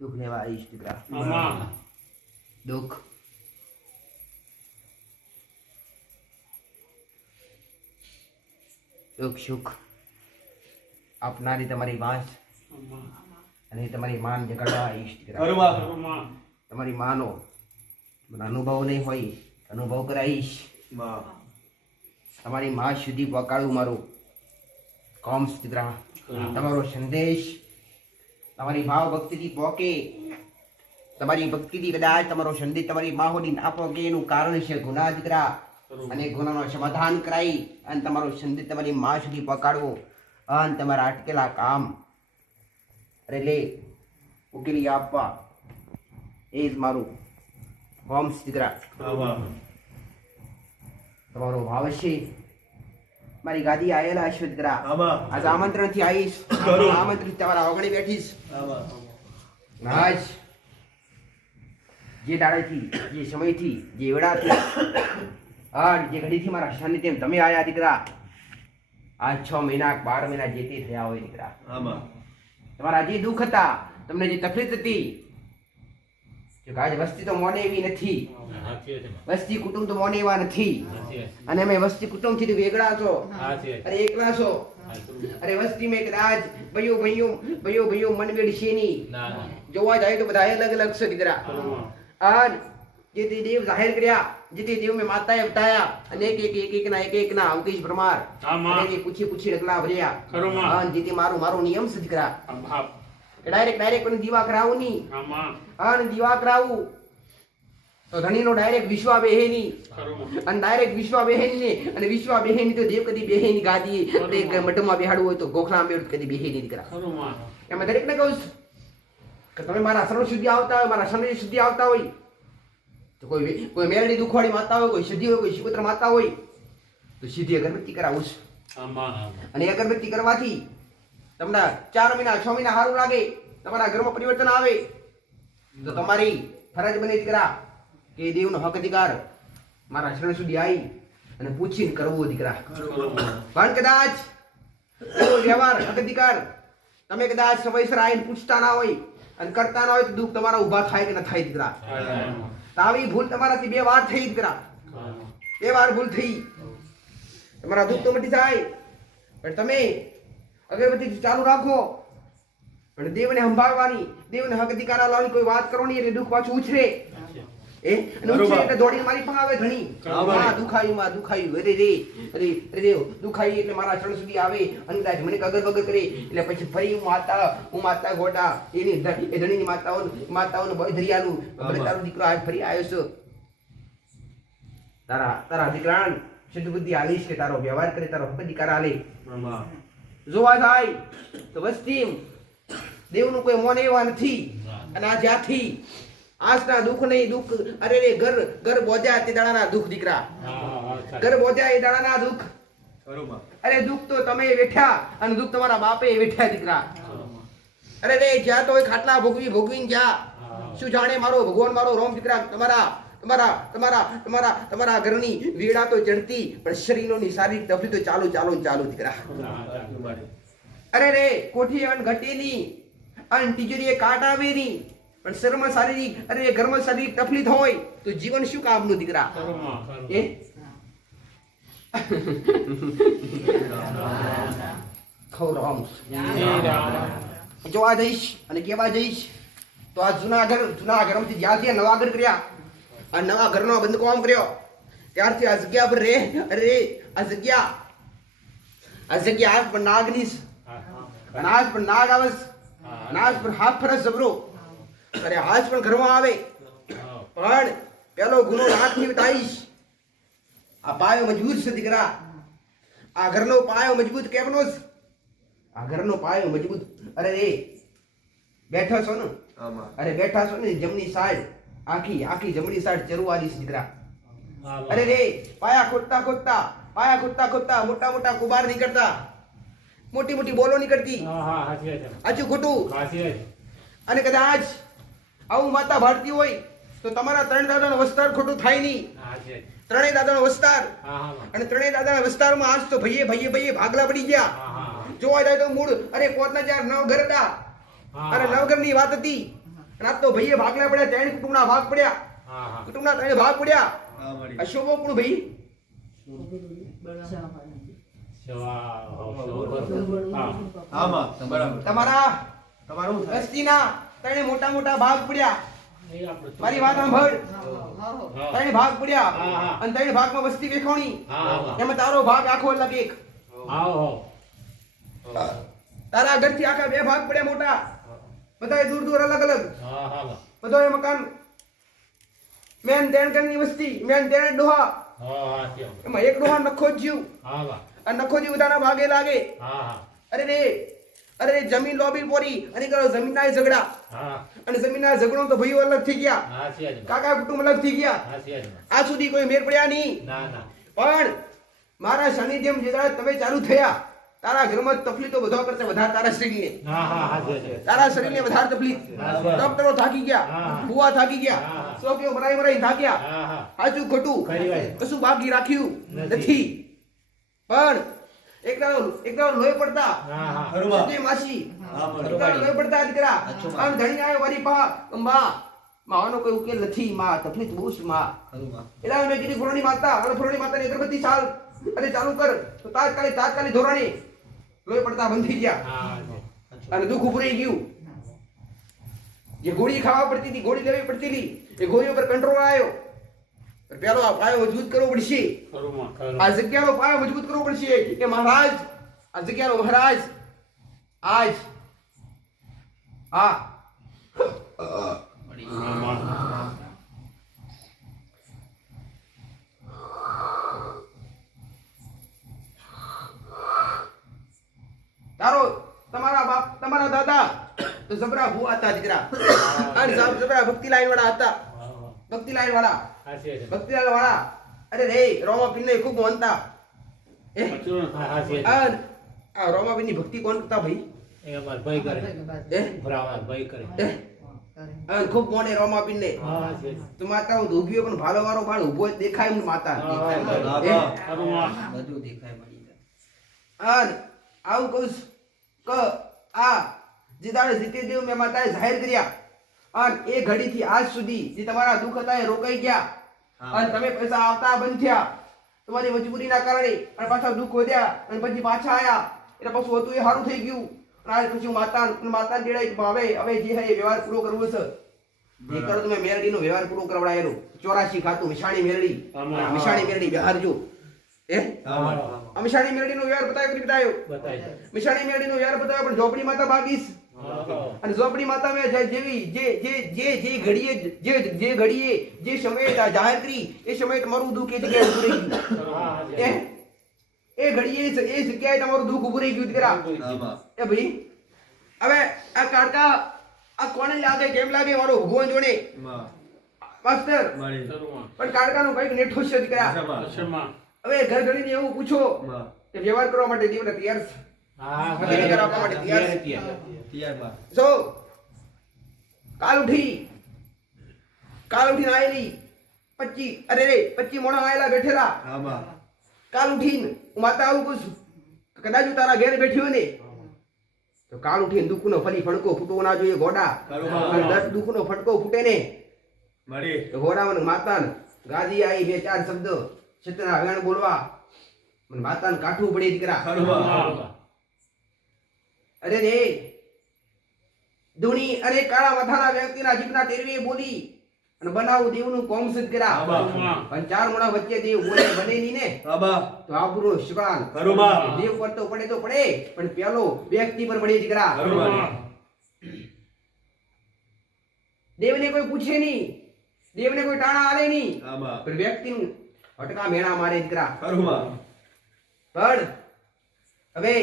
દુઃખ લેવા આવીશ દીકરા. દુઃખ દુઃખ સુખ આપનારી તમારી વાંસ અને તમારી માન જગાડવા આવીશ દીકરા. તમારી માનો મને અનુભવ નહીં હોય અનુભવ કરાવીશ. તમારી માં સુધી પહોંચાડું મારું કોમ દીકરા. તમારો સંદેશ તમારી ભાવ ભક્તિથી પહોંચે. તમારી ભક્તિથી કદાચ તમારો સંદેશ તમારી માં સુધી ના પહોંચે એનું કારણ છે ગુના દીકરા. અને ગુનાનો સમાધાન કરાવી અને તમારો સંદેશ તમારી માં સુધી પહોંચાડવો અને તમારા અટકેલા કામ એટલે ઉકેલી આપવા એ જ મારું કોમ દીકરા. તમારો ભાવ છે મારી ગાદી આયેલા છે દીકરા. આજ આમંત્રણ થી આવીશ. આમંત્રણ તમારા ઓગણી બેઠીશ. આજ જે દાડેથી જે સમયથી જે વેળાથી આજ જે ઘડીથી મારા સાનિધ્ય તમે આયા દીકરા. આજ 6 મહિના 12 મહિના જે તે થયા હોય દીકરા. તમારા જે દુઃખ હતા તમને જે તકલીફ હતી આજ વસ્તી તો મોને એવી નથી. વસ્તી કુટુંબ તો મોને એવા નથી. અને અમે વસ્તી કુટુંબ થી વેગળા છો. અરે એકલા છો. અરે વસ્તી મેં કદાચ ભાઈઓ મન વેડશે નહીં. જોવા જાય તો બધા અલગ અલગ છે દીકરા. આજ જે તે દેવ જાહેર કર્યા જે તે દેવ મેં માતાએ બતાયા અને એક ના અંકિશ બ્રહ્માર અને પૂછી રગલા ભર્યા. જે તે મારો નિયમ છે દીકરા. ડાયરેક્ટ પણ દીવા કરાવું નહીં. અને દીવા કરાવું તો ધણીનો ડાયરેક્ટ વિશ્વા બેહે નહીં. અને ડાયરેક્ટ વિશ્વા બેહે નહીં. અને વિશ્વા બેહે નહીં તો દેવ કદી બેહે નહીં. ગાદી મઠમાં બેહાડવું હોય તો ગોખલામાં બેહડું કદી બેહે નહીં દીકરા. એમાં દરેકને કહું છું કે તમે મારા શરણ સુધી આવતા હોય મારા શરણ સુધી આવતા હોય તો કોઈ મેરડી દુખવાડી માતા હોય કોઈ સિદ્ધિ હોય કોઈ શિકોત્ર માતા હોય તો સીધી અગરબત્તી કરાવું છું. અને અગરબત્તી કરવાથી તમને 4 મહિના 6 મહિના સારું લાગે. તમારા ઘરમાં પરિવર્તન આવે તો તમારી ફરજ બને દીકરા કે દેવનો હક અધિકાર મારા શરણ સુધી આવી અને પૂછીને કરવો દીકરા. પણ કદાચ એવો વ્યવહાર હક અધિકાર તમે કદાચ સમયસર આવીને પૂછતા ના હોય અને કરતા ના હોય તો દુઃખ તમારા ઊભા થાય કે ન થાય દીકરા. તો આવી ભૂલ તમારાથી 2 વાર થઈ દીકરા. 2 વાર ભૂલ થઈ. તમારા દુઃખ તો મટી જાય પણ તમે અગરબત્તી ચાલુ રાખો. પણ દેવને સંભાળવાની દેવને હક અધિકાર લાવવાની કોઈ વાત કરો નહીં એટલે દુઃખ પાછું ઉછરે. અને ઉછરે એટલે દોડીને મારી પાસે આવે ઘણી. માં દુખાયું અરે દેવ દુખાઈ એટલે મારા ચરણ સુધી આવે અને કદાચ મને કગર બગર કરે એટલે પછી ફરી હું માતા ગોડા એની એ ધણીની માતાઓને બળધરિયાનું તારો દીકરો આજ ફરી આવ્યો છો. તારા દીકરાને શુદ્ધ બુદ્ધિ આલીશ કે તારો વ્યવહાર કરે તારો હક અધિકાર આલે. જોવા જાય તો વસ્તી દેવનું કોઈ મોન એવા નથી. અને આ જ્યાંથી આજના દુઃખ નહીં દુઃખ અરે રે ઘર બોધ્યા તે દાડાના દુઃખ દીકરા. ઘર બોધ્યા એ દાડાના દુઃખ. અરે દુઃખ તો તમે વેઠ્યા અને દુઃખ તમારા બાપે વેઠ્યા દીકરા. અરે રે જ્યાં તો ખાટલા ભોગવીને જ્યાં શું જાણે મારો ભગવાન મારો રોમ દીકરા. તમારા ઘરની વેડા તો ચડતી પણ શરીરોની શારીરિક તકલીફ તો ચાલુ દીકરા. અરે રે કોઠી અન ઘટેની અન તિજોરીએ કાટ આવે ની પણ શરીરમાં શારીરિક અરે ઘરમાં શારીરિક તકલીફ હોય તો જીવન શું કામનું દીકરા. જોવા જઈશ અને કેવા જઈશ તો આ જૂના ઘરમાંથી જ્યાંથી નવા ઘર કર્યા આ નવા ઘરનો બંધકામ કર્યો ત્યારથી આ જગ્યા પર રે અરે આ જગ્યા આજ પણ નાગની અને આજ પણ નાગ આવે અને આજ પણ હાથ ફરસ જબરો અરે આજ પણ ઘરમાં આવે પણ પેલો ગુનો નાગની બતાવીશ. આ પાયો મજબૂત છે દીકરા. આ ઘરનો પાયો મજબૂત કેમનો છે? આ ઘરનો પાયો મજબૂત. અરે રે બેઠા છો ને અરે બેઠા છો ને જમણી સાઈડ આખી જમણી સાઈડ ચરવાદી દીકરા. અરે રે પાયા ખોદતા મોટા કુબાર નીકળતા મોટી બોલો નીકળતી. હજુ ખોટું. અને કદાચ આવું માતા ભારતી હોય તો તમારા 3 દાદાનો વસ્તાર ખોટું થાય નહીં. 3 દાદાનો વસ્તાર અને 3 દાદાના વસ્તારમાં આજ તો ભાઈએ ભાગલા પડી ગયા. જોવા જાય તો મૂળ અરે પોતના 9 ઘર હતા અને 9 ઘરની વાત હતી અને આ તો ભાઈએ ભાગલા પડ્યા, ત્રણ કુટુંબના ભાગ પડ્યા. કુટુંબના ત્રણ ભાગ પડ્યા. અશોકો કોણ ભાઈ? તમારું વસ્તીના ત્રણે મોટા મોટા ભાગ પડ્યા. મારી વાત સાંભળ. ત્રણ ભાગ પડ્યા અને ત્રણ ભાગમાં વસ્તી વેખોણી. એમાં તારો ભાગ આખો અલગ એક. તારા ઘરથી આખા બે ભાગ પડ્યા મોટા, બધા દૂર દૂર અલગ અલગ. બધો એ મકાન મેન દેણ કરની વસ્તી, મેન દેણ ડોહા. એમાં એક ડોહા નખો જીવ અને નખો જીવ બધાના ભાગે લાગે. અરે જમીન લોબી પોરી અને કરો જમીનના ઝઘડા. અને જમીનના ઝઘડો તો ભાઈઓ અલગ થઈ ગયા, કાકા કુટુંબ અલગ થઈ ગયા. આ સુધી કોઈ મેર પડ્યા નહીં. પણ મારા સાનિધ્યમ જે તમે ચાલુ થયા, તારા ઘરમાં તકલીફ તો બધા કરતા વધારે તારા શરીરને વધારે તકલીફ. ડોક્ટરો થાકી ગયા, ફુવા થાકી ગયા, સોકીઓ મરાઈ થાક્યા. સાચું ખોટું કશું બાકી રાખ્યું નથી. પણ એકદમ લોહી પડતા માસી, લોહી પડતા દીકરા. અને ધણી આવ્યો મારી પા માવાનો કોઈ ઉકેલ નથી. માં તકલીફ બહુ છે માં. એટલે મેં કીધી ફોરણી માતા, અને ફોરણી માતાની અગરબત્તી ચાલ અને ચાલુ કર તો તાત્કાલિક ધોરણે લોહી પડતા બંધ થઈ ગયા અને દુઃખ ઉભરાઈ ગયું. જે ગોળી ખાવા પડતી હતી, ગોળી લેવી પડતી હતી, એ ગોળી ઉપર કંટ્રોલ આવ્યો. પેલો આ પાયો મજબૂત કરવો પડશે. આ જગ્યાનો પાયો મજબૂત કરવો પડશે કે મહારાજ, આ જગ્યાનો મહારાજ આજ તમારા દાદા તો જબરા ભૂ હતા દીકરા. અને જબરા ભક્તિ લાઈન વાળા હતા. ભક્તિ લાઈન વાળા અરે રે રોમાપીર ને ખૂબ માનતા. આ રોમાપીર ની ભક્તિ કોણ કરતા ભાઈ? ખૂબ મોને રોમાપીર ને. તો માતા ધોગ્યો પણ ભાલો વાળો ભાળ ઉભો દેખાય માતા. બધું દેખાય. આવું કહું કે આ જે દાડે જીતેદેવ મેં માતાએ જાહેર કર્યા અને એ ઘડી થી આજ સુધી જે તમારા દુઃખ હતા એ રોકાઈ ગયા અને તમે પૈસા આવતા બંધ થયા તમારી મજબૂરીના કારણે. અને પાછા દુઃખ વધ્યા અને પછી પાછા આયા એટલે પછી હતું એ સારું થઈ ગયું. અને પછી માતા જેડાઈ હવે જે હે વ્યવહાર પૂરો કરવો છે. જે કરો તમે મેરડી નો વ્યવહાર પૂરો કરવડાયેલો 84 ખાતું મિશાણી મેરડી વ્યવહાર જો મિશાણી મેરડી નો વ્યવહાર બતાવ્યો. મિશાણી મેરડી નો વ્યવહાર બતાવ્યો પણ ઝોપડી માતા બાગીસ. અને ઝોપડી માતા મેં જેવી જે ઘડીએ જે સમયે જાહેર કરી એ સમયે તમારું દુઃખ એ જગ્યાએ ઉભું રહી ગયું. એ ઘડીએ એ જગ્યાએ તમારું દુઃખ ઉભું રહી ગયું દીકરા. એ ભાઈ હવે આ કાળકા આ કોને લાગે કેમ લાગે મારો ભગવાન જોડે માસ્ટર. પણ કાળકાનું કઈક નેઠો છે દીકરા. હવે ઘર ઘડીને એવું પૂછો કે વ્યવહાર કરવા માટે દેવને તૈયાર છે. કાલ ઉઠીને આયેલી 25 મોણા આયેલા બેઠેલા. કાલ ઉઠીને માતા આવું પૂછું કદાચ તારા ઘેર બેઠી હોય ને તો કાલ ઉઠીને દુઃખનો ફલી ફડકો ફૂટવો ના જોઈએ ઘોડા. દુઃખનો ફટકો ફૂટે ને તો ઘોડા માતા ગાદી આવી 2-4 શબ્દ છત્રના વેણ બોલવા માતાને કાઠવું પડે દીકરા. અરે રે ધૂણી અરે કાળા મથાના વ્યક્તિના જીભના ટેરવી બોલી અને બનાવું દેવનું કોમ સિદ્ધ કરા. પણ 4 મોણા વચ્ચે દેવ બોલે બને ની ને તો આબરૂ શિવાન દેવ પર તો પડે પણ પેલો વ્યક્તિ પર પડે દીકરા. દેવને કોઈ પૂછે નહીં, દેવને કોઈ ટાણા આલે નહીં, પણ વ્યક્તિનું હટકા મેણા મારે દીકરા. પણ હવે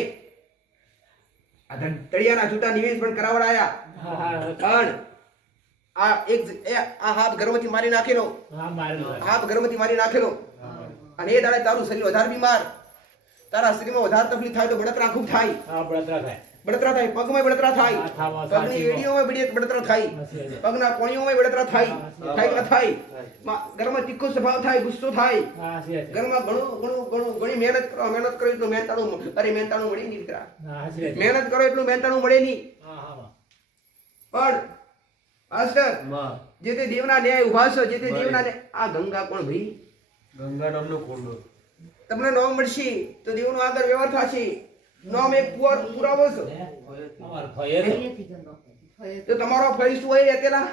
આ તળિયાના છૂટા નિવેશ પણ કરાવડાયા. પણ આ હાફ ગર્ભવતી મારી નાખેલો. અને એ દાડે તારું શરીર વધારે બીમાર, તારા શરીરમાં વધારે તકલીફ થાય તો બળતરા ખૂબ થાય. બળતરા થાય, પગમાં બળતરા થાય, પગની એડીઓમાં બળતરા થાય, પગના કોણીઓમાં બળતરા થાય. ઘરમાં તીખો સ્વભાવ થાય, ગુસ્સો થાય. ઘરમાં ઘણી મહેનત કરો એટલું મહેનતાણું મળે નહીં દીકરા. મહેનત કરો એટલું મહેનતાણું મળે નહીં. પણ માસ્ટર જે તે દેવના ન્યાય ઉભા છો જે તે દેવના આ ગંગા કોણ ભાઈ ગંગા નામનો કોંડો તમને નામ મળશે તો દેવનો આગળ વ્યવહાર થશે નામ એક પુરાવો છે તો તમારો ફઈ શું હોય રેતેલા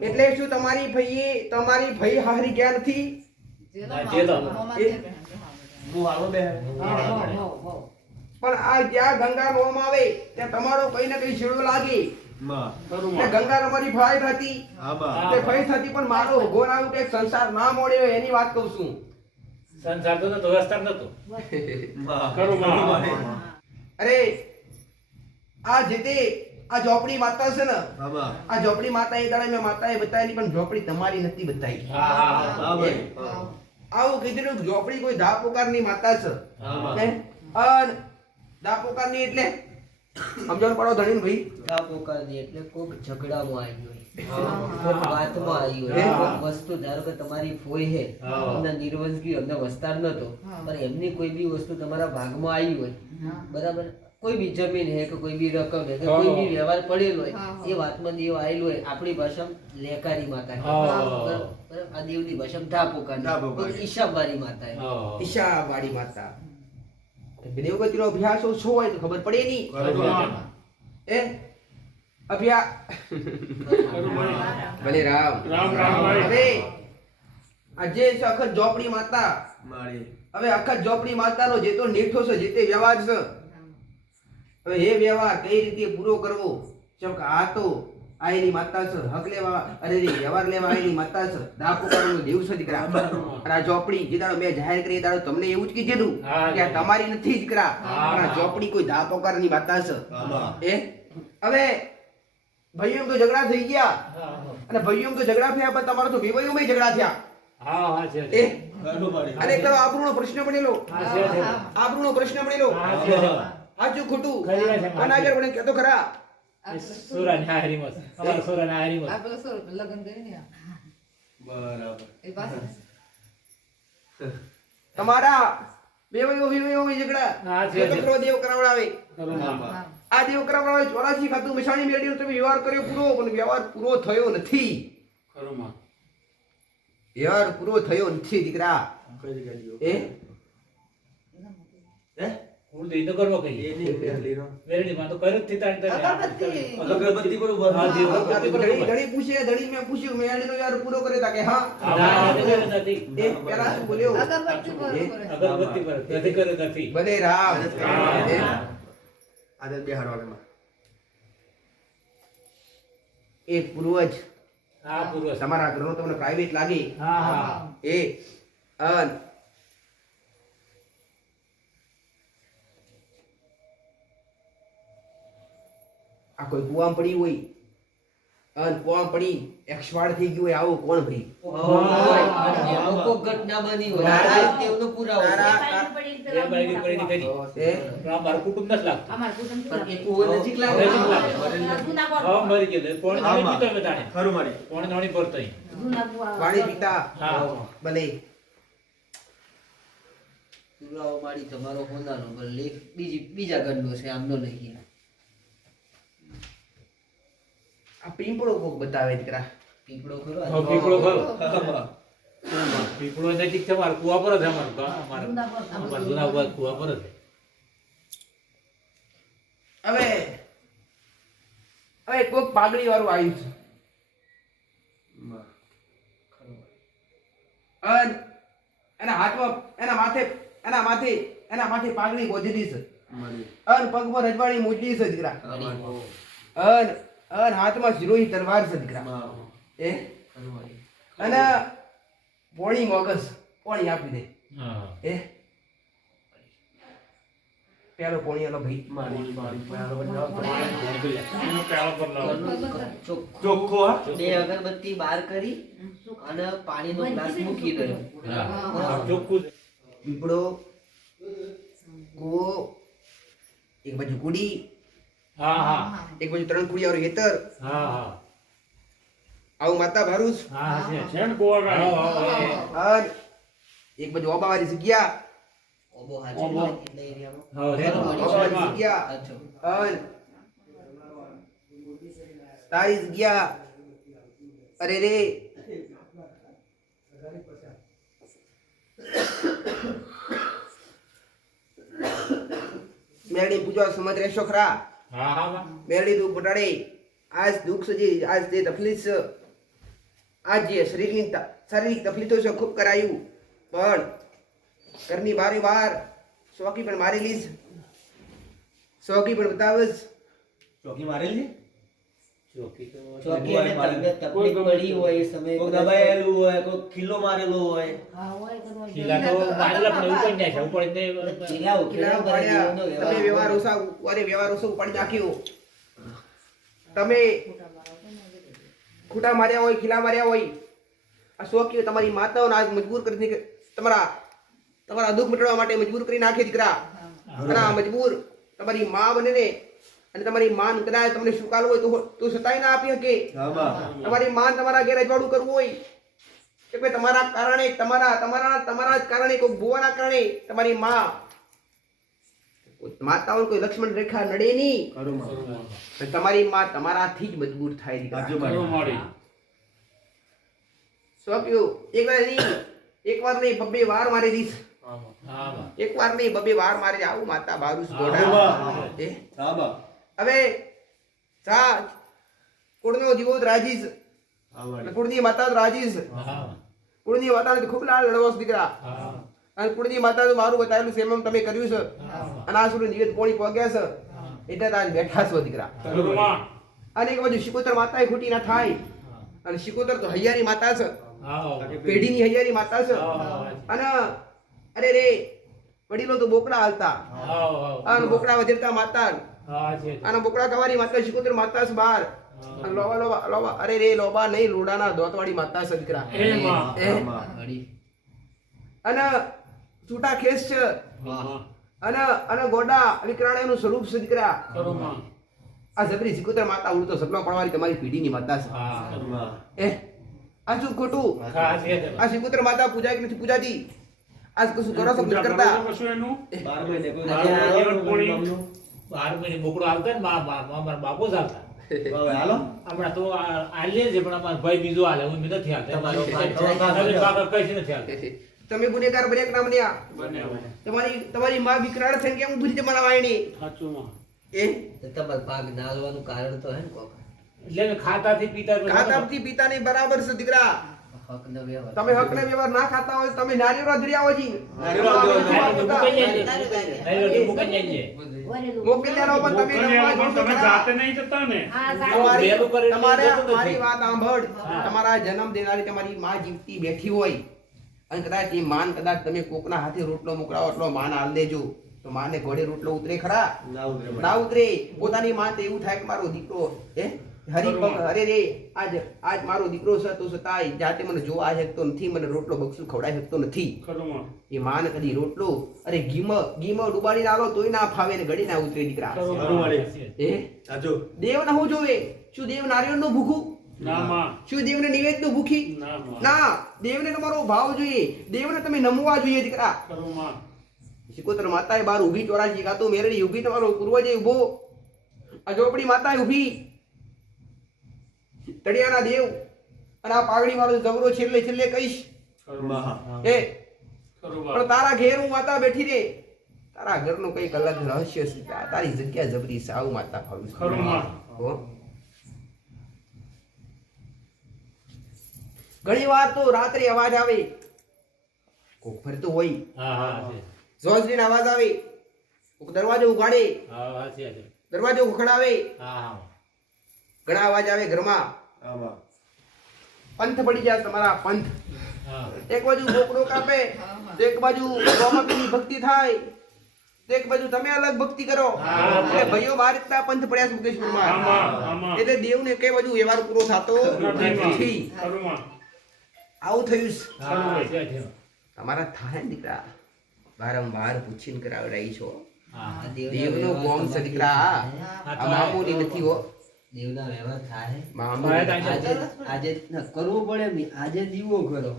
એટલે શું તમારી ફઈ હારી ગયા નથી પણ આ જ્યાં ગંગા નોમ આવે ત્યાં તમારો કઈ ને કઈ છેડો લાગે ગંગા તમારી ફાઈ થતી ફઈ થતી પણ મારો ઉભો ના કે સંસાર ના મોડ્યો એની વાત કહું છું સંસાર તો નતો રસ્તા નતો અરે આ જેતે આ ઝોપડી માતા છે ને આ ઝોપડી માતા એ દાડે મેં માતાએ બતાવેલી પણ ઝોપડી તમારી નથી બતાવી આવું કીધું ઝોપડી કોઈ દાપોકારની માતા છે અને દાપોકારની એટલે સમજણ પડો ધણીન ભાઈ દાપોકારની એટલે કોક ઝઘડામાં આવી હોય કોક વાતમાં આવી હોય કોક વસ્તુ ધારો કે તમારી ફોઈ હે અમને નિર્વંશગી અમને વસ્તાર નતો પણ એમની કોઈ બી વસ્તુ તમારા ભાગમાં આવી હોય બરાબર કોઈ બી જમીન હે કે કોઈ બી રકમ હે કે કોઈ બી વ્યવહાર પડેલો હોય એ વાતમાં દેવ આવેલો હોય આપણી ભાષામાં લેકારી માતા બરાબર આ દેવની ભાષામાં દાપોકારની ઈશાવાળી માતા ઈશાવાળી માતા દેવગતિનો અભ્યાસ શું હોય તો ખબર પડે નહીં એ અભ્યાસ ભલે રામ હવે આજે અખત ઝોપડી માતા હવે અખત ઝોપડી માતાનો જે તો નેઠો છે જે તે વ્યવહાર છે હવે એ વ્યવહાર કઈ રીતે પૂરો કરવો કેમ કે આ તો આયની માતા છે હક લેવા અરે વ્યવહાર લેવા આયની માતા છે દાપોકારનો દેવ છે દીકરા અને આ ઝોપડી જે દાડો મેં જાહેર કરી દાડો તમને એવું જ કીધેલું કે આ તમારી નથી દીકરા પણ આ ઝોપડી કોઈ દાપોકારની માતા છે એ હવે ભાઈઓ તો ઝઘડા થઈ ગયા અને ભાઈઓ તો ઝઘડા થયા પણ તમારો તો બેવાઈઓમાં ઝઘડા થયા એ અને એક આપણો પ્રશ્ન બનેલો આપણો પ્રશ્ન બનેલો સાચું ખોટું અનાગર બને કે તો ખરા સુરાના હારીમસ અમારા સુરાના હારીમસ આપણે સોર લગન કરીને બરાબર એ પાસે તમારા બેવાઈઓ ઝઘડા કરો દેવ કરાવડાવે આ દેવ કરાવડાવે 84 ખાતું મિસાણી મેળ્યું તમે વ્યવહાર કર્યો પૂરો પણ વ્યવહાર પૂરો થયો નથી વ્યવહાર પૂરો થયો નથી દીકરા એ હું તો ઈતો કરવો કહીએ વેરડી માં તો કર્યો જ થી તાણ અગરબત્તી પર ઉભા હા જી ધણી પૂછે ધણી મેં પૂછ્યું મેં આને તો યાર પૂરો કરે તા કે હા નથી એ પેલા શું બોલ્યો અગરબત્તી પર અગરબત્તી પર નથી કર્યો નથી ભલે રામ આદત બિહારવાળામાં એ પૂર્વજ હા પૂર્વ તમારા ઘરનો તમને પ્રાઇવેટ લાગે હા હા એ અન આ કોઈ કુવામ પડી હોય અન કુવામ પડી એક્સપાયર થઈ ગયું હોય આવું કોણ ભાઈ કોક ઘટના બની હોય તેવનો પુરાવો એ બાઈક પડી કરી એ મારું કુટુંબ નથી લાગતું અમાર કુટુંબ પણ એ કુવો નજીક લાગે નજીક લાગે. હા મરી ગયો કોણ નોણી પીતો બતાણે ખરું મારી કોણ નોણી પડતો પાણી પીતા હા ભલે પુરાવો મારી તમારો હોનાનો પણ લેખ બીજા ઘરનો છે આમનો નહીં આ પીંપળો કોક બતાવે દીકરા પીપળો ખરો હા પીપળો ખરો પીપળો નજીક છે મારું કુવા પર જ અમારું જૂના કુવા પર જ હવે હવે કોક પાઘડી વાળું આવ્યું છે અન એના હાથમાં એના માથે પાઘડી ગોજરી છે અન પગમાં રજવાડી મોજડી છે દીકરા અન હાથમાં શિરોહી તલવાર છે દીકરા એ અને પોણી મોગસ પોણી આપી દે હા એ પેલો પોણી આલો ભાઈ ચોખ્ખો હા બે અગરબત્તી બહાર કરી અને પાણીનો ગ્લાસ મૂકી દયો ચોખ્ખું પીપળો કૂવો એક બાજુ કુડી હા હા એક બાજુ 3 કુડિયાવાળું હેતર હા હા આવું માતા ભારુસ હા છે શેણ કુવા અન એક બાજુ ઓબાવાળી જગ્યા ઓબો હાચો એટલે એરિયામાં હા હે ઓબાવાળી જગ્યા હાચો અન તારી જગ્યા અરે રે મેરડી પૂજા સમજ રહેશો ખરા હા હા બા. મેરડી દુઃખ ઘટાડે આજ દુઃખ સજી આજ તે તકલીફ છે આજ જે શારીરિક તકલીફો છે ખૂબ કરાયું પણ ઘરની બારે બાર ચોકી પણ મારી લીસ ચોકી પણ બતાવસ ચોકી મારેલી ચોકી તો ચોકી અને તમને તકલીફ પડી હોય એ સમયે કોઈ દબાયેલું હોય કોઈ ખીલો મારેલો હોય હા, હોય કરવા ખીલા તો મારેલા પણ એવું કોઈ નહીં ઉપર ને ખીલા કિલ્લા ઉકેલા પાડ્યા તમે વ્યવહાર ઓછા ઉપાડી નાખ્યો તમે ખૂટા માર્યા હોય ખીલા માર્યા હોય આ શોખીઓ તમારી માતાઓને આજ મજબૂર કરી દીધી કે તમારા દુઃખ મટાડવા માટે મજબૂર કરી નાખે દીકરા અને આ મજબૂર તમારી માં બને ને અને તમારી માન કદાચ તમને સ્વીકારવું હોય તો સતાય ના આપી શકે હા બા તમારી માન તમારા ઘેર અજવાળું કરવું હોય કે ભાઈ તમારા કારણે તમારા જ કારણે કોઈ ભુવાના કારણે તમારી માતાઓને કોઈ લક્ષ્મણ રેખા નડે નહીં ખરું માં તો તમારી માં તમારાથી જ મજબૂર થાય દીકરા. સાચું મારી શોખ્યું એક વાર નહીં બબ્બે વાર મારી દીસ હા બા. એક વાર નહીં બબ્બે વાર મારી આવું માતા બારું હા ગોડા બા એ હા બા હવે જા કુળનો જીવો જ રાજીશ હા વાળી કુળની માતા જ રાજીશ હા કુળની માતાને ખૂબ લાડ લડવાશ દીકરા હા અને કુળની માતાનું મારું બતાવેલું સેમ તમે કર્યું છે અને આ સુરું નિવેદ પોણી પગ્યા છે એટલે તાજ બેઠા છો દીકરા અને એક બાજુ શિકોતર માતા ખોટી ના થાય અને શિકોતર તો હૈયારી માતા છે હા પેઢીની હૈયારી માતા છે અને અરે રે વડીલો તો બોકડા હાલતા અને બોકડા વધેરતા માતા અને બોકડા કવારી માતા શિકોતર માતા છે બાર અને લોબા અરે રે લોબા નહીં લોડાના દોતવાળી માતા છે દીકરા એ. અને છૂટા ખેસ છે અને ગોડા વિકરાણાનું સ્વરૂપ છે દીકરા આ જબરી શિકોતર માતા ઉડતો સપના પડવાની તમારી પેઢીની માતા છે એ આ શું ખોટું આ શિકોતર માતા પૂજા કે નથી પૂજાતી આ કશું કરો છો નથી કરતા 12 મહિને કોઈ બાર મહિને બોકડો આવતા ને મારા બાપુ જ આવતા હવે હાલો હમણાં તો આલે છે પણ અમારો ભાઈ બીજો આલે હું નથી હાલતા તમારો ભાઈ કઈ નથી હાલતા તમે ગુનેગાર બન્યા કે ના બન્યા તમારી માં વિકરાળ થઈને કેમ ભૂલી તમારા વાયણી એ તો તમારે ભાગ ના આવવાનું કારણ તો હે ને કોક એટલે ખાતાથી પીતા ખાતાથી પિતાની બરાબર છે દીકરા હક ન વ્યવહાર તમે હક ને વ્યવહાર ના ખાતા હોય તો તમે નારીઓ ધર્યા હોય જી મોકલ્યાનો પણ તમે નમવા જોશો ખરા. મારી વાત સાંભળ તમારા જન્મ દેનારી તમારી માં જીવતી બેઠી હોય અને કદાચ એ માન કદાચ તમે કોકના હાથે રોટલો મોકલાવો એટલો માન આલ દેજો તો માને ઘોડે રોટલો ઉતરે ખરા ના ઉતરે ના ઉતરે પોતાની માં તો એવું થાય કે મારો દીકરો હે અરે રે આજ મારો દીકરો છે તો છતાંય જાતે મને જોવા શકતો નથી મને રોટલો બક્ષું ખવડાવી શકતો નથી એ માન કદી રોટલો અરે ઘીમાં ડુબાડી આલો તોય ના ફાવે ને ઘડી ના ઉતરે દીકરા એ સાચું દેવ ના હું જોવે શું દેવ નારિયેળ નું ભૂખું શું દેવને નિવેદ નું ભૂખી ના દેવને તમારો ભાવ જોઈએ દેવને તમે નમવા જોઈએ દીકરા શિકોતર માતાએ બાર ઊભી 84 ગાતો મેરડી ઊભી તમારો પૂર્વજે ઊભો આ ઝોપડી માતાએ ઊભી તળિયાના દેવ અને આ પાઘડી વાળો જબરો છેલ્લે કહીશ એ પણ તારા ઘેર હું માતા બેઠી રે તારા ઘરનું કઈક અલગ રહસ્ય છે તારી જગ્યા જબરી સાવ માતા ફરું હો ઘણી વાર તો રાત્રે અવાજ આવે કોક ફરતો હોય જોજરીનો અવાજ આવે કોક દરવાજો ઉગાડે દરવાજો ખખડાવે ઘણા અવાજ આવે ઘરમાં પંથ પડી જાય તમારા પંથ એક બાજુ બોકડો કાપે તો એક બાજુ ગોમતીની ભક્તિ થાય તો એક બાજુ તમે અલગ ભક્તિ કરો એટલે ભાઈઓ બાર રીતના પંથ પડ્યા છે મુકેશપુરમાં એટલે દેવને કઈ બાજુ વ્યવહાર પૂરો થતો નથી આવું થયું છે તમારા થાય ને દીકરા વારંવાર પૂછીને કરાવડાવી છો દેવનો કોમ છે દીકરા આ મામૂલી નથી હો દેવના વ્યવહાર થાય મામૂલી આજે કરવું પડે એમ નહીં. આજે દીવો કરો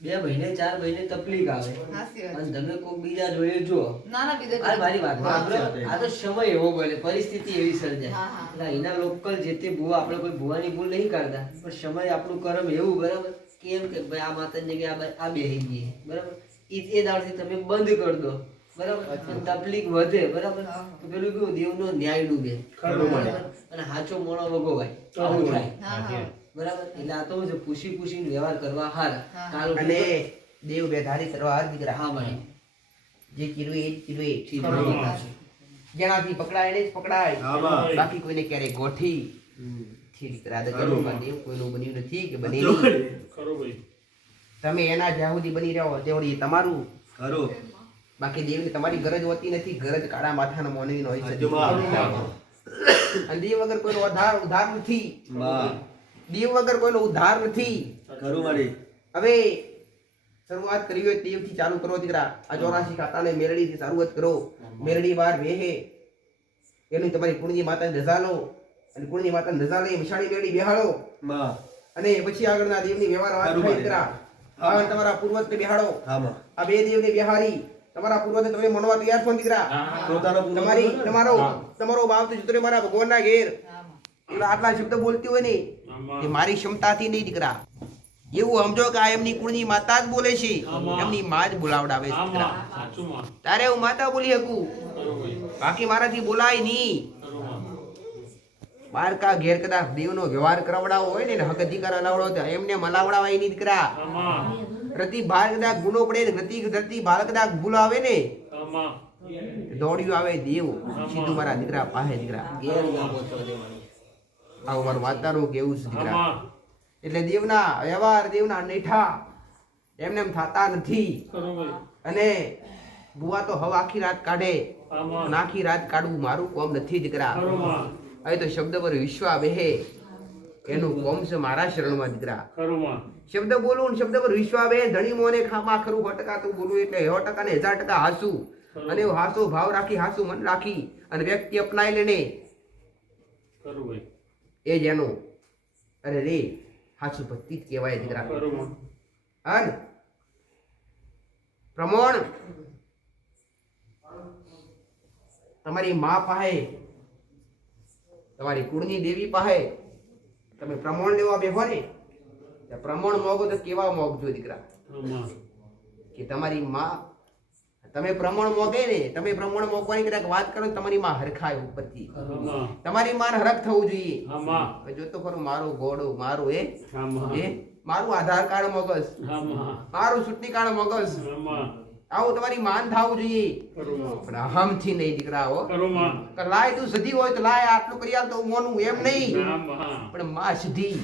2 મહિને 4 મહિને તકલીફ આવે સાચી વાત. અને તમે કોક બીજા જોડે જો ના ના બીજા આ મારી વાત સાંભળો. વાત છે. આ તો સમય એવો બને, પરિસ્થિતિ એવી સર્જાય. હા, હા. એટલે એના લોકલ જે તે ભૂવા આપણે કોઈ ભૂવાની ભૂલ નહીં કરતા, પણ સમય આપણું કર્મ એવું, બરાબર, કે એમ કે ભાઈ આ માતાની જગ્યાએ આ બેહી ગઈ, બરાબર, એ દાડથી તમે બંધ કરી દો, બરાબર, અને તકલીફ વધે, બરાબર, તો પેલું કેવું દેવનો ન્યાય ડૂબે, બરાબર, અને હાચો મોણો વગોવાય, આવું થાય, હા, હા. બરાબર. એટલે આ તો શું છે, પૂછી પૂછીને વ્યવહાર કરવા હારા. હા. કાલ અને દેવ બેધારી કરવા હાર દીકરા. હા ભાઈ, જે કીધું એ જ કીધું એ. ઠીક બરાબર. છે. જેનાથી પકડાય એને જ પકડાય. હા, બા. બાકી કોઈને ક્યારેય ગોઠી થી દીકરા તો ખરું. જગતમાં દેવ કોઈનું બન્યું નથી કે બને નહીં. ખરું ભાઈ. તમે એના જ્યાં સુધી બની રહ્યો ત્યાં સુધી તમારું. ખરું. બાકી દેવની તમારી ગરજ હોતી નથી. ગરજ કાળા માથાના મોનવીનો હોય છે. હાચું. અને દેવ વગર કોઈનો ઉદ્ધાર નથી. બા. દેવ વગર કોઈનો ઉદ્ધાર નથી. ખરું મારી. હવે શરૂઆત કરી હોય દેવથી ચાલુ કરો દીકરા. આ 84 ખાતાને મેરડીથી શરૂઆત કરો. મેરડી વાર વેહે એની તમારી કુળની માતાની રજા લો અને કુળની માતાની રજા લઈ વિશાળી મેરડી બેહાડો બા. અને પછી આગળના દેવની વ્યવહાર વાત ખરું થાય ભાઈ. દીકરા. આ તમારા પૂર્વજને બેહાડો. હા, બા. આ બે દેવને બેહારી તમારા પૂર્વજને તમે મનવા તૈયાર છો દીકરા. પોતાનો પૂરો તમારી કરો ને. તમારો બાપ તો જતો રે મારા ભગવાનના ઘેર. હા, હા. એટલે આટલા શબ્દ બોલતી હોય ને એ મારી ક્ષમતાથી નહીં દીકરા. એવું સમજો કે આ એમની કુળની માતા જ બોલે છે. એમની માં જ બોલાવડાવે છે દીકરા. સાચું માં. તારે હું માતા બોલી શકું, ખરું ભાઈ. બાકી મારાથી બોલાય નહીં. ખરું માં. બારકા ઘેર કદાચ દેવનો વ્યવહાર કરાવડાવો હોય ને હક અધિકાર અલાવડાવો તો એમને મલાવડાવાય નહીં દીકરા. આમાં. રતિ ભાર કદાચ ગુનો પડે ને રતિ ભાર કદાચ ભૂલ આવે ને આમાં. દોડ્યું આવે દેવ સીધું મારા દીકરા પાસે દીકરા. ઘેર ના પહોંચવા દેવાની. આવું મારું વાતાનું કેવું છે દીકરા. આમાં. એટલે દેવના વ્યવહાર દેવના નેઠા એમને એમ થતા નથી. ખરું ભાઈ. અને બુઆ તો હવે આખી રાત કાઢે આમાં. અને આખી રાત કાઢવું મારું કોમ નથી દીકરા. ખરું માં. હવે તો શબ્દ પર વિશ્વા બેહે એનું કોમ છે મારા શરણમાં દીકરા. ખરું માં. શબ્દ બોલું ને શબ્દ પર વિશ્વા બેહે ધણી મોને ખામા ખરું 100% તું બોલું એટલે 100% ને 1000% હાસું. અને એવું હાસો ભાવ રાખી હાસું મન રાખી અને વ્યક્તિ અપનાઈ લેને ખરું ભાઈ. એ જ એનું અરે રે હાસું ભક્તિ જ કહેવાય દીકરા. ખરું માં. અને પ્રમાણ તમારી માં પાસે તમારી કુળની દેવી પાસે તમે પ્રમાણ લેવા બેહો ને ત્યાં પ્રમાણ મોગો તો કેવા મોગજો દીકરા. આમાં. કે તમારી માં તમે પ્રમાણ મોગે ને તમે પ્રમાણ મોગવાની કદાચ વાત કરો ને તમારી માં હરખાય ઉપરથી. આમાં. તમારી માં હરખ થવું જોઈએ. આમાં. હવે જોતો ખરો મારો ઘોડો મારો આમાં. મારું આધાર કાર્ડ મગજ આમાં. મારું ચૂંટણી કાર્ડ મગજ આમાં. આવું તમારી માન થવું જોઈએ. ખરું માં. પણ અહમથી નહીં દીકરા હો. ખરું માં. કે લાય તું સધી હોય તો લાય આટલું કરી આલ તો હું મોનું એમ નહીં. આમાં. પણ માં સીધી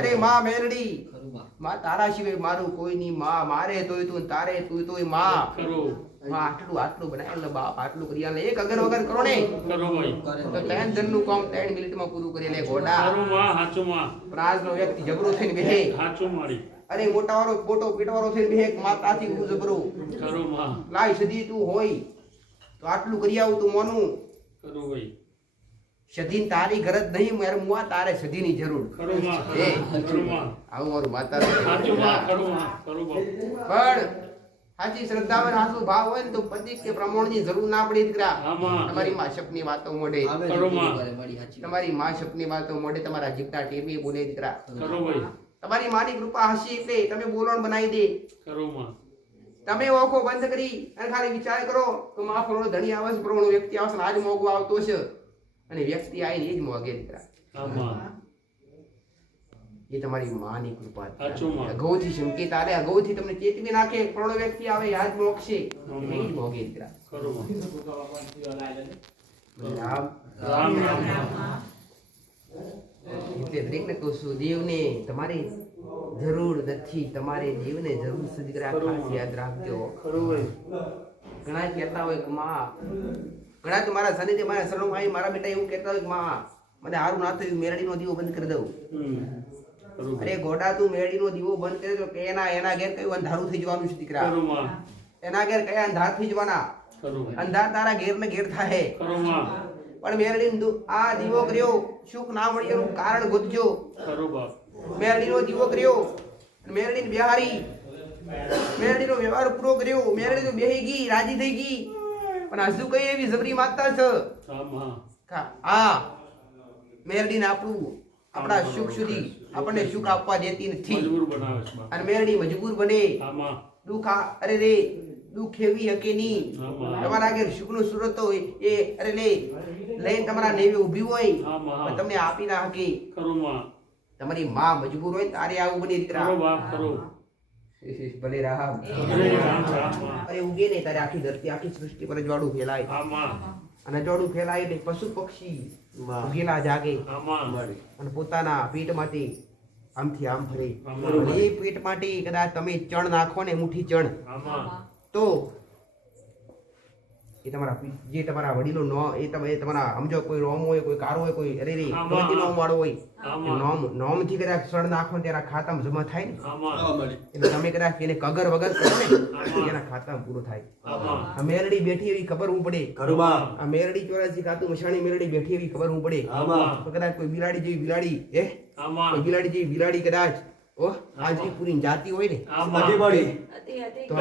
અરે માં મેરડી ખરું બા. માં તારા સિવાય મારું કોઈ નહીં. માં મારે તોય તું તારે તું તોય માં. ખરું. માં આટલું બનાવેલ બાપ આટલું કરી આલે એક અગર વગર કરો ને ખરું ભાઈ. તો 3 જણનું કામ 3 મિનિટમાં પૂરું કરી લે ઘોડા. ખરું માં. સાચું માં. પણ આજનો વ્યક્તિ જબરો થઈને બેહે. સાચું મારી. અરે મોટા વાળો મોટો પીટવાળો થઈને બેહે માતાથી હું જબરો ખરું માં. લાય સધી તું હોય તો આટલું કરી આવું તું મોનું. ખરું ભાઈ. સધીન તારી ગરજ નહીં મારે મુઆ તારે સધીની જરૂર. ખરું માં. એ. ખરું માં. આવું મારું માતા સાચું માં. ખરું માં. ખરું બાપુ. પણ સાચી શ્રદ્ધા અને સાચું ભાવ હોય ને તો પ્રતિક કે પ્રમાણની જરૂર ના પડે દીકરા. આમાં. તમારી માં શપની વાતો મોઢે આવે ને ખરું માં. ઘરે મળી સાચી વાત. તમારી માં શપની વાતો મોઢે તમારા જીગતા ટેપી બોલે દીકરા. ખરું ભાઈ. તમારી માની કૃપા હસી એટલે તમે બોલણ બનાવી દે. ખરું માં. તમે ઓખો બંધ કરી અને ખાલી વિચાર કરો કે માં ફળનો ધણી આવે છે પ્રમાણનો વ્યક્તિ આવે છે આજ મોગવો આવતો છે અને વ્યક્તિ આવીને એ જ મોગે દીકરા. આમાં. એ તમારી માની કૃપા છે. સાચું માં. અગાઉથી સંકેત આલે અગાઉથી તમને ચેતવી નાખે પ્રમાણનો વ્યક્તિ આવે યાદ મોગશે એ જ મોગે દીકરા. ખરું માં. રામ રામ રામ. એટલે દરેકને કહું છું દેવને તમારી જરૂર નથી. તમારે દેવને જરૂર છે દીકરા. ખાસ યાદ રાખજો. ખરું ભાઈ. ઘણા કહેતા હોય કે માં ઘણા તો મારા સાનિધ્ય મારા શરણમાં આવી મારા બેટા એવું કહેતા હોય કે માં મને હારું ના થયું મેરડીનો દીવો બંધ કરી દઉં. ખરું અરે ગોડા તું મેરડીનો દીવો બંધ કરી દો કે એના ઘેર કયું અંધારું થઈ જવાનું છે દીકરા. ખરું માં. એના ઘેર કયા અંધાર થઈ જવાના. ખરું ભાઈ. અંધાર તારા ઘેર ને ઘેર થાય. ખરું માં. પણ મેરડી આ દીવો કર્યો સુખ ના મળ્યું એનું કારણ ગોતજો. ખરું બાપ. મેરડીનો દીવો કર્યો અને મેરડીને બિહારી મેરડીનો વ્યવહાર પૂરો કર્યો. મેરડી તો બેહી ગઈ, રાજી થઈ ગઈ, પણ હજુ કઈ એવી જબરી માતા છે આ મેરડીને આપણા સુખ સુધી આપણને સુખ આપવા દેતી નથી. અને મેરડી મજબૂર બને, દુઃખ અરે રે દુઃખ એવી હકે નહીં. તમારા આગળ સુખનો સુરત હોય એ અરે લે લઈને તમારા નેવે ઊભી હોય પણ તમને આપી ના હકે. તમારી માં મજબૂર હોય તારે આવું બને દીકરા. ભલે રામ અરે ઉગે ને તારે આખી ધરતી આખી સૃષ્ટિ પર જ્વાળું ફેલાય અને જ્વાળું ફેલાય એટલે પશુ પક્ષી ઉગેલા જાગે અને પોતાના પેટ માટે આમથી આમ ફરે. એ પેટ માટે કદાચ તમે ચણ નાખો ને મુઠ્ઠી ચણ તો એ તમારા જે તમારા વડીલો નો એ તમે તમારા સમજો કોઈ રોમ હોય કોઈ કારો હોય કોઈ અરે રે નોમ વાળો હોય નોમ થી કદાચ ચણ નાખો ને તેના ખાતામાં જમા થાય ને એટલે તમે કદાચ એને કગર વગર કરો ને એના ખાતામાં પૂરો થાય. આ મેરડી બેઠી એવી ખબર હું પડે. આ મેરડી 84 ખાતું મશાણી મેરડી બેઠી એવી ખબર હું પડે. તો કદાચ કોઈ બિલાડી જેવી બિલાડી કોઈ બિલાડી જેવી બિલાડી કદાચ આજની પૂરી જાતિ હોય ને તો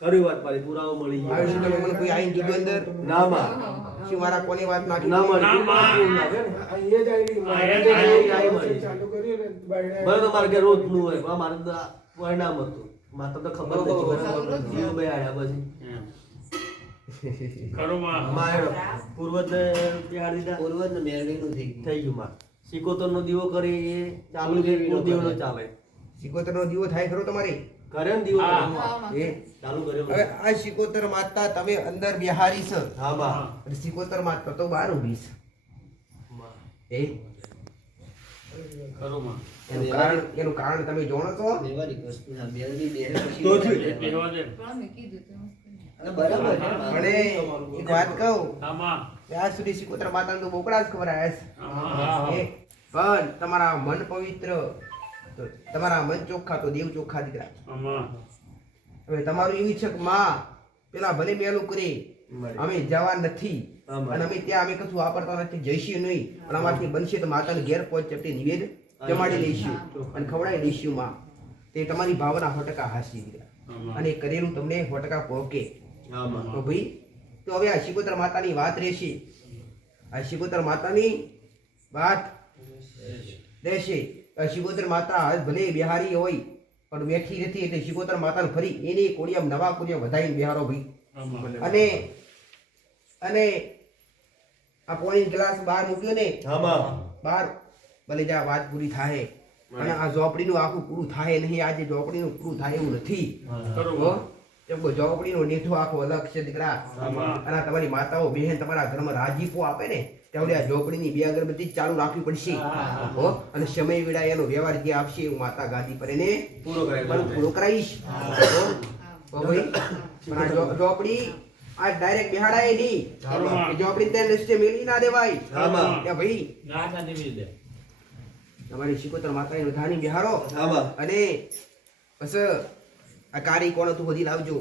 ખરી વાત મારી પુરાવો મળી ગયો. મને કોઈ આઈને કીધું અંદર ના માં શું મારા કોની વાત નાખી ના મળી બરાબર. તમારે કે રોજ નું હોય મારે તો પરિણામ હતું મારે તો ખબર નથી જીવ ભાઈ આયા પછી પૂર્વજ પૂર્વજને મેરડીનું થઈ ગયું. થઈ ગયું માં સિકોતર નો દીવો કરે એ ચાલુ છે દીવો નો ચાલે. સિકોતરનો દીવો થાય ખરો તમારે કરે ને દીવો એ ચાલુ કર્યો. હવે આ સિકોતર માતા તમે અંદર બિહારી છે હા બા અને સિકોતર માતા તો બહાર ઊભી છે. એનું કારણ તમે જાણો છો? વ્યવહારિક વસ્તુ ના મેરડી બેહે પછી તો જ. પણ મેં કીધું તેમ જ કર્યું. અને બરાબર છે. અને એક વાત કહું ત્યાં સુધી સિકોતર માતાને તો બોકડા જ ખબર આવ્યા છે પણ તમારા મન પવિત્ર તો તમારા મન ચોખ્ખા તો દેવ ચોખ્ખા દીકરા. હવે તમારું એવું છે કે માં પેલા ભલે મેલું કરે અમે જવા નથી અને અમે ત્યાં અમે કશું વાપરતા નથી જઈશું નહીં પણ અમારથી બનશે તો માતાને ઘેર પહોંચ ચપટી નિવેદ જમાડી લઈશું અને ખવડાવી દઈશું માં. તે તમારી ભાવના 100% હાસી દીકરા અને કરેલું તમને 100% પહોંચે. તો ભાઈ તો હવે આ સિકોતર માતાની વાત રહેશે. આ સિકોતર માતાની વાત રહેશે. સિકોતર માતા ભલે બિહારી હોય પણ બેઠી નથી એટલે સિકોતર માતાને ફરી એને કોડિયામ નવા કોડિયામ વધારીને બિહારો ભાઈ. અને આ પોણી ગ્લાસ બહાર મૂક્યો ને બહાર ભલે જા વાત પૂરી થાય અને આ ઝોપડીનું આખું પૂરું થાય નહીં. આજે ઝોપડીનું પૂરું થાય એવું નથી. એમ કોઈ ઝોપડીનો નેઠો આખો અલગ છે દીકરા. અને તમારી માતાઓ બહેન તમારા ઘરમાં રાજીપો આપે ને ત્યારે આ ઝોપડીની બે અગરબત્તી ચાલુ રાખવી પડશે. અને સમય વેળા એનો વ્યવહાર જે આપશે એવું માતા ગાદી પર એને પૂરો કરાવીશ. પણ આ ઝોપડી આ ડાયરેક્ટ બેહાડાય નહીં. ઝોપડી ત્યાં રસ્તે મેળવી ના દેવાય. ભાઈ તમારી સિકોતર માતાની ધાની બિહારો અને બસ આ કારી કોણ હતું બધી લાવજો.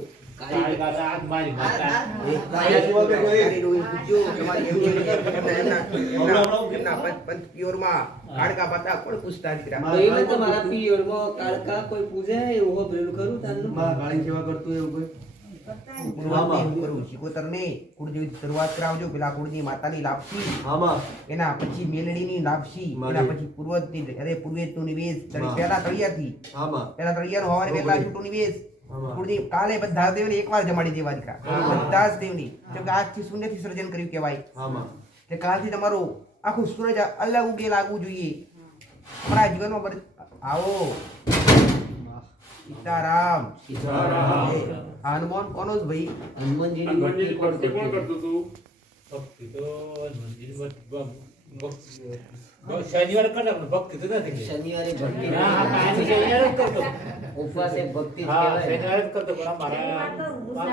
પંથ પિયોરમાં કાળકા પાતા કોણ પૂછતા દીકરા? તમારા પિયરમાં કાળકા કોઈ પૂજે એવું ભરેલું ખરું તારનું? ગાળી સેવા કરતું એવું કોઈ શરૂઆત કરાવજો. પેલા કુળની માતાની લાપસી એના પછી મેલડીની લાપસી એના પછી પૂર્વજની અરે પૂર્વેજનું નિવેશ પહેલા તળિયાથી પહેલા તળિયાનું હવારે પહેલા છૂટું નિવેશ કુળની કાલે બધા દેવને એકવાર જમાડી દેવા દીકરા. બધા જ દેવની કેમ કે આજથી શૂન્યથી સર્જન કર્યું કહેવાય. એટલે કાલથી તમારું આખું સૂરજ અલગ ઉગે લાગવું જોઈએ તમારા જીવનમાં. આવો સીતારામ. હનુમાન કોનો જ ભાઈ? હનુમાનજીની ભક્તિ કોણ કરતું? શનિવાર કરે ભક્તિ તો નથી. શનિવારે ભક્તિ ઉપવાસ એક ભક્તિ જ કહેવાય. શનિવારે જ કરતો પણ મારા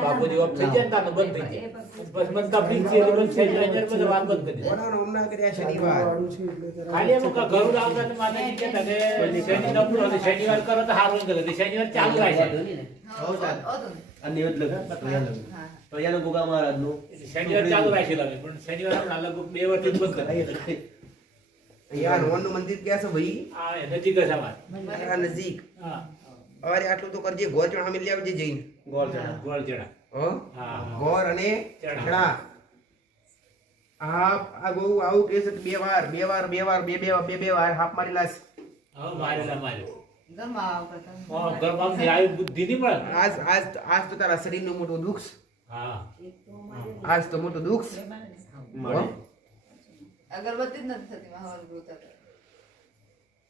બાપુજી ઓફ થઈ જાય ને બંધ થઈ જાય બસ મને તકલીફ છે એટલે શનિવાર બધું વાત બંધ કરી દે. હમણાં કર્યા શનિવાર ખાલી એમ ઘરું આવતા તો માતાજી કહેતા કે શનિ નબળો હતો શનિવાર કરો તો સારું કરે શનિવાર ચાલુ થાય છે. આ નિવેદ લખા તળિયાનું ગોગા મહારાજનું શનિવાર ચાલુ રાખી લાગે પણ શનિવાર અલગ 2 વર્ષથી બંધ કરે. અહીંયા હનુમાનનું મંદિર ક્યાં છે ભાઈ? આ નજીક જ અમારે આ નજીક. હા અરે આટલું તો કરજે. ગોળ ચણા મિલી આવજે જઈને. ગોળજડા હો? હા ગોળ અને ચણા. ચણા. આ બહુ આવું કહે છે કે બે વાર બે વાર હાફ મારેલા છે. હા મારેલા માર્યો ઘરમાં આવો કરતા. ઘરમાં ન્યાય બુદ્ધિ નહીં પણ આજ તો તારા શરીરનું મોટું દુઃખ છે. હા આજ તો મોટું દુઃખ છે. હો? અગરબત્તી જ નથી થતી મારા ગોતા તો.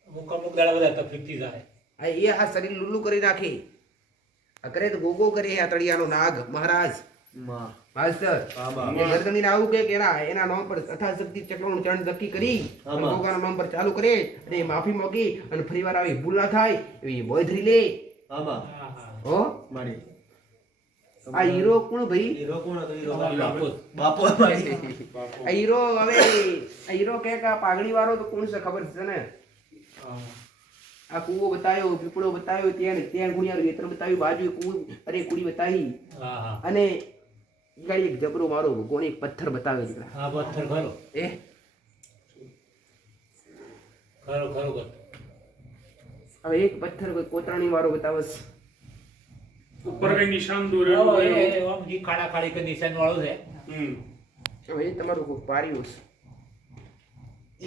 અમુક દાડા બધા તકલીફ થી જાય આ શરીર લુલ્લું કરી નાખે. આ કરે તો ગોગો કરે આ તળિયાનો નાગ મહારાજ માસ્ટર એ ગરદનીને આવું કે એના નામ પર અથાશક્તિ ચક્રનું ચરણ નક્કી કરી અને ગોગાના નામ પર ચાલુ કરે અને માફી માંગી અને ફરીવાર આવી ભૂલ ના થાય એવી બોય ધરી લે. હો? આ હીરો કોણ ભાઈ? બાપો આ હીરો હવે આ હીરો કે આ પાઘડી વાળો તો કોણ છે ખબર છે ને? આ કૂવો બતાવ્યો, પીપળો બતાવ્યો, ત્યાં ગુણિયારું વેતર બતાવ્યું, બાજુ કુડી બતાવી અને ગાડી એક જબરો મારો ભગવાન એક પથ્થર બતાવ્યો દીકરા. હા પથ્થર ખરો એ ખરો ખરો ખરો હવે એક પથ્થર કોતરાણી વાળો બતાવે છે. ઉપર કઈ નિશાન એ દોરેલું હોય. આમ જે ખાડા ખાડી કે નિશાન વાળું છે હવે એ તમારું કોઈ પાર્યું છે.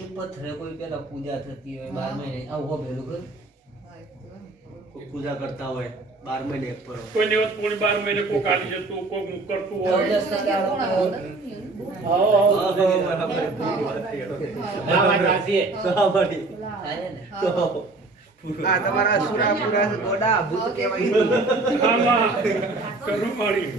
એ પથ્થરે કોઈ પેલા પૂજા થતી હોય 12 મહિને આવું હોબેલું ખરું? હા, એ તો બરાબર. પૂજા કરતા હોય 12 મહિને એક પર કોઈ દિવસ પૂરી 12 મહિને કોક આલી જતું કોક કરતું હોય. 10 ટકા કોણ લોકો આવતા નથી? ના વાત સાચી છે. થાય ને. આ તમારા સુરાપુરા ગોડા ભૂત કહેવાય. આમાં કરું પાડી.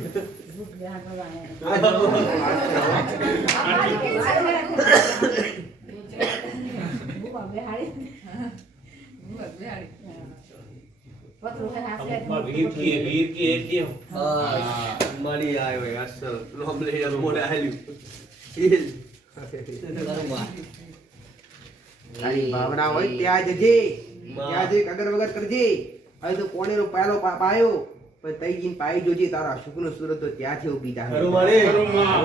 અમુકમાં વીર કી એટલે હા. મળી આવ્યો અસલ લોમ લઈ મોડે આલ્યું બરોબર. તારી ભાવના હોય ત્યાં જજે. ત્યાં જઈ કગર વગર કરજે. હવે તો કોણેનો પાયલો પાયો પણ તઈ જઈને પાઈ જોજે તારા સુખનો સુરત તો ત્યાંથી ઉભી જાય. ખરું મારી કરું માં.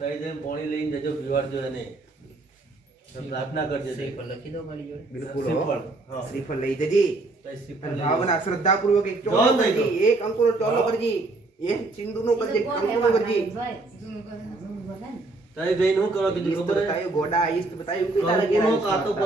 તઈ જઈને પાણી લઈને જજો પીવાડજો એને પ્રાર્થના કરજે શ્રીફળ લખી દો મારી જોડે. બિલકુલ હો. શ્રીફળ. હા. શ્રીફળ લઈ જજે. તઈ શ્રીફળ અને લઈ ભાવના શ્રદ્ધાપૂર્વક એક ચોલો જોન દઈ દો. કરજે. એક અંકુરો ચોલો કરજે. એક સિંદૂરનો કરજે, એક કંકુનો કરજે. જૂનું કરે ને. તઈ જઈને હું કરવા કીધું ઈષ્ટ ખબર હે? બતાવ્યું ગોડા, ઈષ્ટ બતાવ્યું કે તારા કંકુનો ઘેરા કાતો પછી